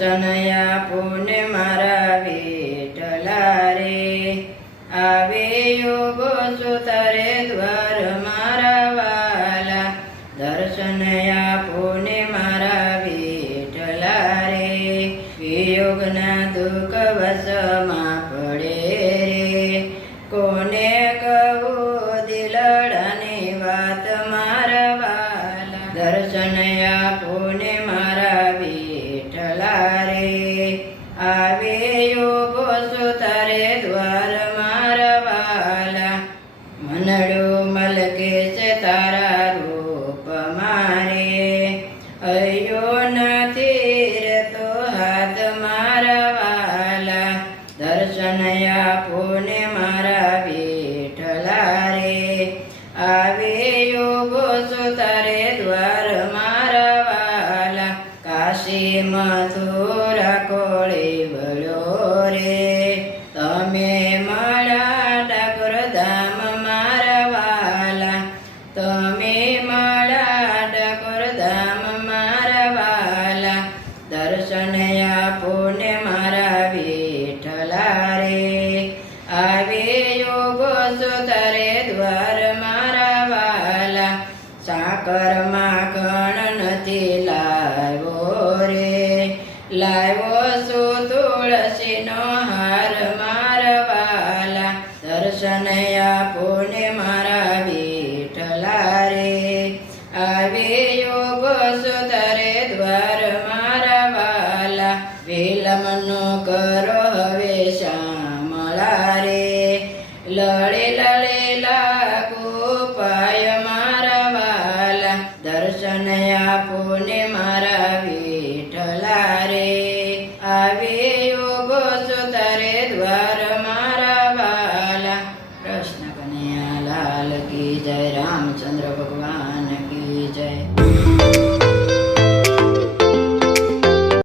દર્શન આપો ને મારા વિઠ્ઠલા રે, આવે યોગો સુતારે દ્વાર મારા વાલા, દર્શન આપો ને મારા વિઠ્ઠલા રે, વિયોગના દુઃખ વશમાં પડે રે, કોને કહું દિલડાની વાત મારા વાલા, દર્શન આપો ને મારા વિઠ્ઠલા રે, આવે યોગો સુતારે દ્વાર મારા વાલા, મનડું મલકે છે તારા રૂપ મારે, અયો નથી રહેતો હાથ મારા વાલા, દર્શન આપો ને મારા વિઠ્ઠલા રે, આવે યોગો સુતારે દ્વાર મારા વાલા, કાશી મથુરા કોળે વળ્યો રે, તમે મળ્યા ઠાકોર ધામ મારા વાલા, તમે મળ્યા ઠાકોર ધામ મારા વાલા, દર્શન આપો ને મારા વિઠ્ઠલા રે, આવે યોગો સુતારે દ્વાર મારા વાલા, સાકર માખણ નથી લાવ્યો રે, લાવ્યો છું તુલસીનો હાર મારા વાલા, દર્શન આપો ને મારા વિઠ્ઠલા રે, આવે યોગો સુતારે દ્વાર મારા વાલા, વિલમનો કરો હવે શ્યામળા રે, લડે લડે લાગુ પાય મારા વાલા, દર્શન આપો ને મારા વિઠ્ઠલા રે, આવે યોગો સુતારે દ્વાર મારા વાલા, કૃષ્ણ કનૈયા લાલ કી જય, રામચંદ્ર ભગવાન કી જય।